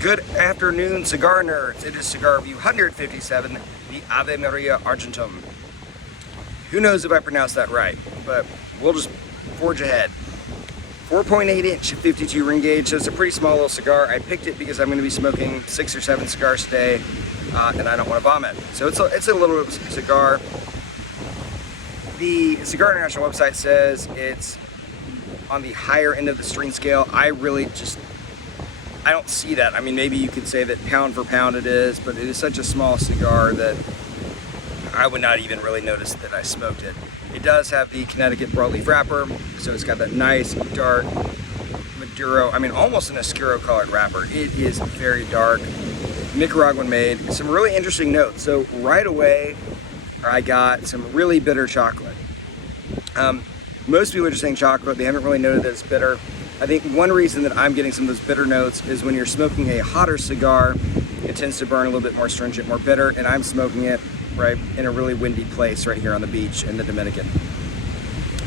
Good afternoon, cigar nerds. It is Cigar Review 157, the Ave Maria Argentum. Who knows if I pronounced that right, but we'll just forge ahead. 4.8 inch 52 ring gauge, so it's a pretty small little cigar. I picked it because I'm going to be smoking 6 or 7 cigars today, and I don't want to vomit. So it's a little cigar. The Cigar International website says it's on the higher end of the string scale. I don't see that. I mean, maybe you could say that pound for pound it is, but it is such a small cigar that I would not even really notice that I smoked it. It does have the Connecticut broadleaf wrapper, so it's got that nice, dark, Maduro, almost an Oscuro colored wrapper. It is very dark, Nicaraguan made. Some really interesting notes. So right away, I got some really bitter chocolate. Most people are just saying chocolate. They haven't really noted that it's bitter. I think one reason that I'm getting some of those bitter notes is when you're smoking a hotter cigar, it tends to burn a little bit more stringent, more bitter, and I'm smoking it right in a really windy place right here on the beach in the Dominican.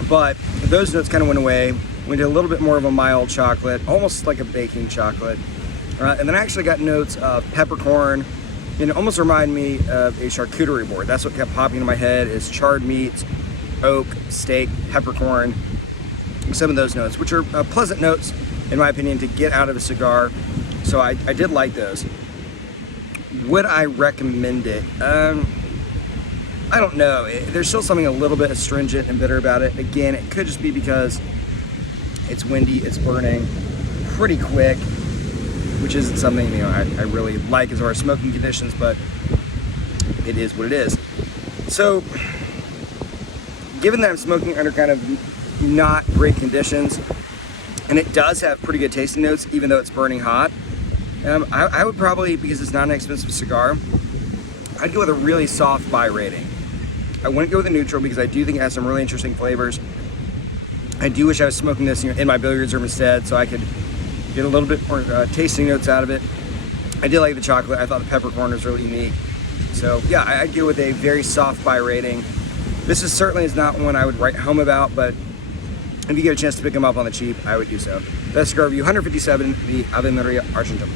But those notes kind of went away. Went to a little bit more of a mild chocolate, almost like a baking chocolate. And then I actually got notes of peppercorn, and it almost reminded me of a charcuterie board. That's what kept popping into my head, is charred meat, oak, steak, peppercorn. Some of those notes, which are pleasant notes, in my opinion, to get out of a cigar. So I did like those. Would I recommend it? I don't know. There's still something a little bit astringent and bitter about it. Again, it could just be because it's windy, it's burning pretty quick, which isn't something I really like as far as smoking conditions, but it is what it is. So, given that I'm smoking under kind of not great conditions, and it does have pretty good tasting notes even though it's burning hot, I would probably, because it's not an expensive cigar, I'd go with a really soft buy rating. I wouldn't go with a neutral because I do think it has some really interesting flavors. I do wish I was smoking this in my billiards room instead, so I could get a little bit more tasting notes out of it. I did like the chocolate. I thought the peppercorn was really unique. So yeah, I'd go with a very soft buy rating. This certainly is not one I would write home about, but if you get a chance to pick them up on the cheap, I would do so. That's Cigar Review 157, the Ave Maria Argentum.